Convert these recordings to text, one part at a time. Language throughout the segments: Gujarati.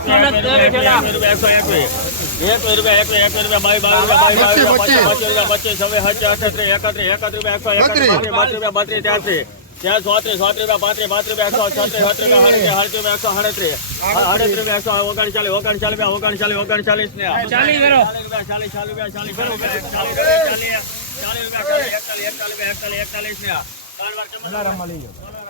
એકવીસ રૂપિયા એકવીસ એકવીસ રૂપિયા બાવીસ બાવીસ રૂપિયા બાવીસ રૂપિયા પચીસ છવ્વીસ હજાર એકત્રીસ એકત્રીસ એકત્રીસ રૂપિયા એકસો એકત્રીસ પાંચ રૂપિયા બત્રીસ ત્યાંથી ત્યાં સોત્રીસ સોત્રીસ રૂપિયા પાંત્રીસ પાંત્રીસ રૂપિયા એકસો છત્રીસ છત્રીસ રૂપિયા હડત્રીસ રૂપિયા એકસો હડત્રીસ હડત્રીસ રૂપિયા એકસો ઓગણચાલીસ ઓગણચાલીસ રૂપિયા ઓગણચાલીસ ઓગણચાલીસ ને ચાલીસ રૂપિયા ચાલીસ ચાલીસ રૂપિયા ચાલીસ ચાલીસ રૂપિયા એકતાલીસ એકતાલીસ એકતાલીસ એકતાલીસ ને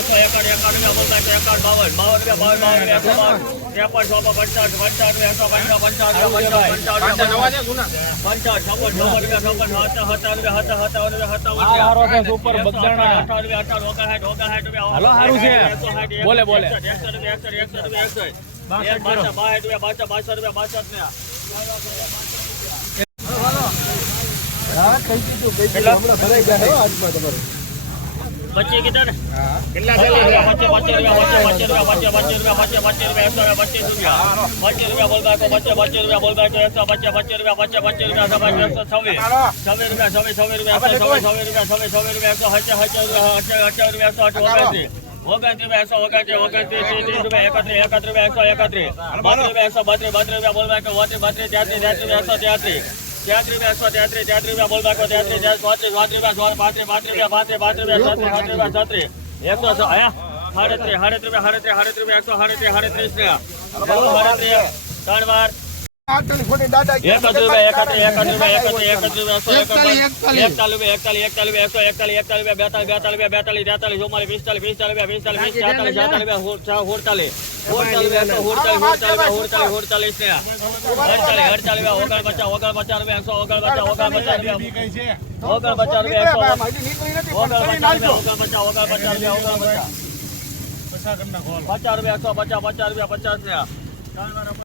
એકસો એકાવન એકાવન ઓગણસાઠ એકાવન બાવન બાવન રૂપિયા બાવન બાવન રૂપિયા એકસો બાવન ત્રેપન સો પંચાવન પંચાવન એકસો પંચાવન પંચાવન પંચાવન કઈ દીધું કઈ દીધું હમણાં ભરાઈ ગયા આજમાં તમારે પચીસ કીધા ને કેટલા રૂપિયા પચીસ પચીસ રૂપિયા પચીસ રૂપિયા પચીસ રૂપિયા પચીસ પચીસ રૂપિયા પચીસ રૂપિયા પચીસ રૂપિયા બોલતા તો પચીસ પચીસ રૂપિયા બોલતા તો એકસો પચીસ પચીસ રૂપિયા પચીસ પચીસ રૂપિયા એકસો છવ્વીસ છવ્વીસ રૂપિયા છવ્વીસ છવ્વીસ રૂપિયા એકસો છવ્વીસ છવ્વીસ રૂપિયા એકસો હચાસ હચાસ રૂપિયા એકસો અઠ્યાસી ઓગણત્રીસ રૂપિયા એકસો ઓગણત્રીસ ઓગણત્રીસ ત્રીસ રૂપિયા એકત્રીસ એકત્રીસ રૂપિયા એકસો એકત્રીસ બત્રીસ રૂપિયા એકસો બત્રીસ બત્રીસ રૂપિયા બોલવા એકસો બત્રીસ બત્રીસ ત્યાંથી ત્યાંત્રીસ એકસો ત્યાંત્રીસ ત્યાંત્રી રૂપિયા સો ત્યાંત્રી ત્યાંત્રી રૂપિયા બોલ બાકો ત્યાંત્રી ચોત્રીસ ચોત્રીસ રૂપિયા પાંત્રીસ પાંત્રીસ રૂપિયા પાંત્રીસ પાંત્રીસ રૂપિયા સાત્રીસ રૂપિયા સાત્રીસ એકસો ત્રણ વાર પચાસ રૂપિયા એકસો પચાસ પચાસ રૂપિયા પચાસ રૂપિયા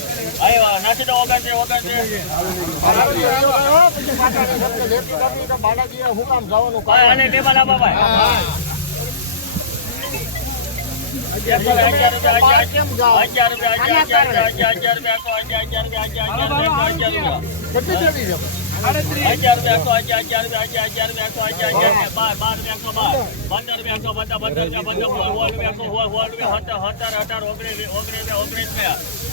અયવા નાચેડા વગેરે વગેરે ભારતીય રામ ભાઈઓ પછી પાટા રેલસા પર લેપતી આપ્યું તો બાડા જેવું કામ જવાનું કાં આને લેવા લાવવા ભાઈ 11 રૂપિયા આ 11 રૂપિયા તો આ 11 રૂપિયા આ 11 રૂપિયા આ 11 રૂપિયા કેટલી થઈવી છે 33 11 રૂપિયા તો આ 11 રૂપિયા આ 11 રૂપિયા તો આ 12 12 રૂપિયા કો બાર 15 રૂપિયા તો 15 15 રૂપિયા 18 રૂપિયા તો 18 18 19 19 19 રૂપિયા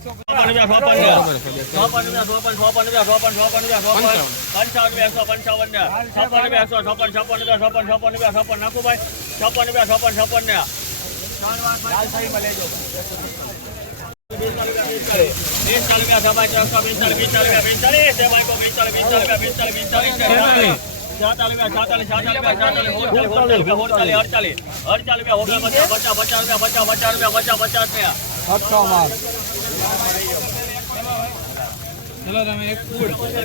અડતાલીસ રૂપિયા બચા બચા રૂપિયા બચા બચા રૂપિયા બચા બચા રૂપિયા ચલો તમે એક કુડ